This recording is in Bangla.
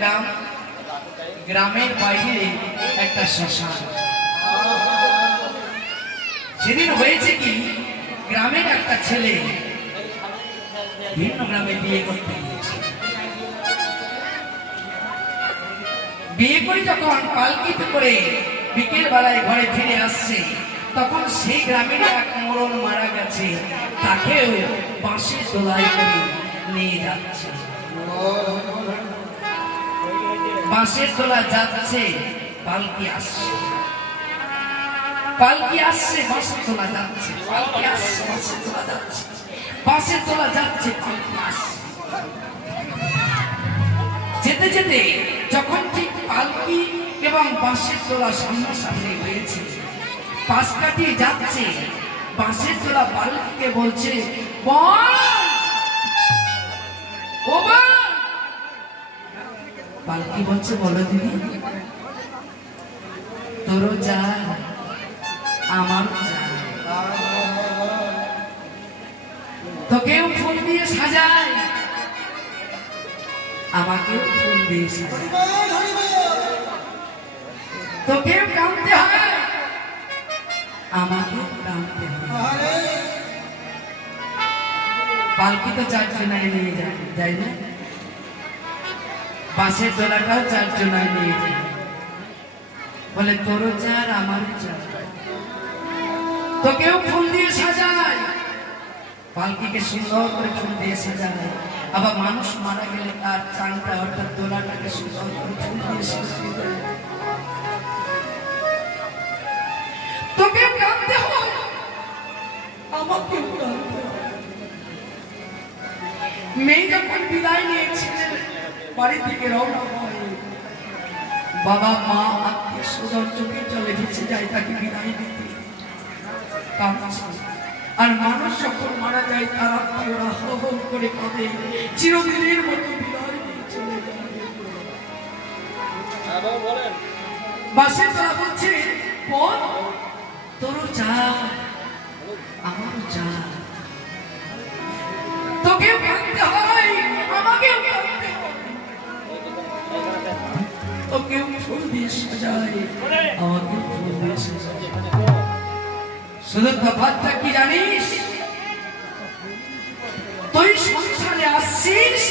গ্রাম, গ্রামের বাইরে একটা শ্মশান। সেদিন হয়েছে কি, গ্রামের একটা ছেলে ভিন্ন গ্রামে বিয়ে করতে গিয়েছে। বিয়ে করে যখন পালকিতে করে বিকেল বেলায় ঘরে ফিরে আসছে, তখন সেই গ্রামের এক মরণ মারা গেছে, তাকেও বাঁশের দোলায় করে নিয়ে যাচ্ছে। বাঁশের দোলা যাচ্ছে, পালকি আসছে, পালকি আসছে, বাঁশের দোলা যাচ্ছে, পালকি আসছে, বাঁশের দোলা যাচ্ছে, বাঁশের দোলা যাচ্ছে, পালকি আসছে। যেতে যেতে যখন ঠিক পালকি এবং বাঁশের দোলা সামনাসামনি হয়েছে, পাশ কাটিয়ে যাচ্ছে, বাঁশের দোলা পালকিকে বলছে, পালকি বলছে, বলো দিদি। তোরও যা, আমার যা। তোকেও ফুল দিয়ে সাজায়, আমাকেও ফুল দিয়ে সাজায়। তোকেও কাঁদতে হয়, আমাকেও কাঁদতে হয়। পালকি তো চারজনায় নিয়ে যায়, যাই না? বাঁশের দোলাটাও চারজনায় নিয়ে যায়। বলে তোরও চার, আমারও চার। তোকেও ফুল দিয়ে সাজায়, পালকিকে সুন্দর করে ফুল দিয়ে সাজায়। আবার মানুষ মারা গেলে তার চাংটা অর্থাৎ দোলাটাকে সুন্দর করে ফুল দিয়ে সাজিয়ে দেয়। তোকেও কাঁদতে হয়, আমাকেও কাঁদতে হয়। মেয়ে যখন বিদায় নিয়ে ছেলের বাড়ি থেকে রওনা হয়, বাবা মা আত্মীয় স্বজন চোখে জলে ভেসে যায় তাকে বিদায় দিতে। আর মানুষ যখন মারা যায়, তার আত্মীয়রা হো হো করে কাঁদে, চিরদিনের মতো বিদায় নিয়ে চলে যায়। বাঁশের দোলা বলছে, বোন, তোরও যা, আমারও যা। তোকেও কাঁদতে হয়, আমাকেও কাঁদতে হয়। তোকেও ফুল দিয়ে সাজায়, আমাকেও ফুল দিয়ে সাজায়। শুধু তফাৎটা কি জানিস? তুই সংসারে আসছিস,